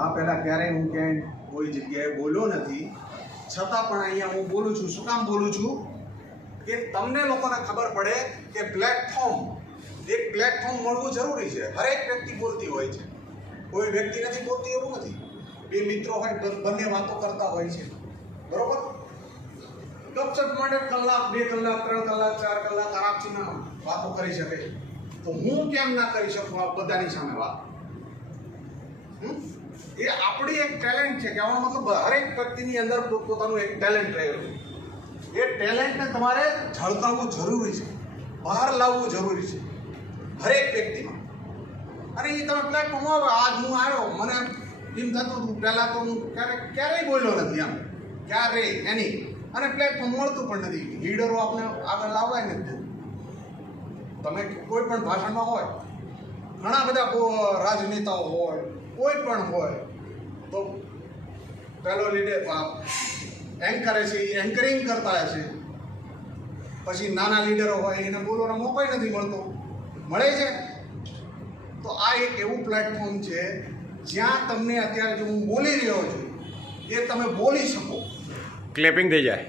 આ પહેલાં ક્યારેય હું ક્યાંય કોઈ જગ્યાએ બોલ્યો નથી, છતાં પણ અહીંયા હું બોલું છું. શું કામ બોલું છું? કે તમને લોકોને ખબર પડે કે એક પ્લેટફોર્મ મળવું જરૂરી છે. હરેક વ્યક્તિ બોલતી હોય છે, કોઈ વ્યક્તિ નથી બોલતી એવું નથી. બે મિત્રો હોય, બંને વાતો કરતા હોય છે, બરોબર? ગપસપ માટે કલાક, 2 કલાક, 3 કલાક, 4 કલાક આરામથી વાતો કરી શકે. તો હું કેમ ના કરી શકું આ બધાની સામે વાત? એ આપણી એક ટેલેન્ટ છે. કહેવાનો મતલબ હરેક વ્યક્તિની અંદર પોતાનું એક ટેલેન્ટ રહેલું છે. એ ટેલેન્ટને તમારે ઝળકાવવું જરૂરી છે, બહાર લાવવું જરૂરી છે હરેક વ્યક્તિમાં. અને એ તમે પ્લેટફોર્મ આવે, આજ હું આવ્યો, મને એમ થતું હતું પહેલાં તો હું ક્યારેય બોલ્યો નથી આમ, ક્યારેય એની. અને પ્લેટફોર્મ મળતું પણ નથી. લીડરો આપણે આગળ લાવવાય નથી. તમે કોઈ પણ ભાષણમાં હોય, ઘણા બધા રાજનેતાઓ હોય, કોઈ પણ હોય, તો પહેલો લીડર એન્કરે છે, એન્કરિંગ કરતા હશે. પછી નાના લીડરો હોય, એને બોલવાનો મોકો નથી મળતો, મળે છે. તો આ એક એવું પ્લેટફોર્મ છે જ્યાં તમને અત્યારે જો હું બોલી રહ્યો છું એ તમે બોલી શકો. ક્લેપિંગ થઈ જાય.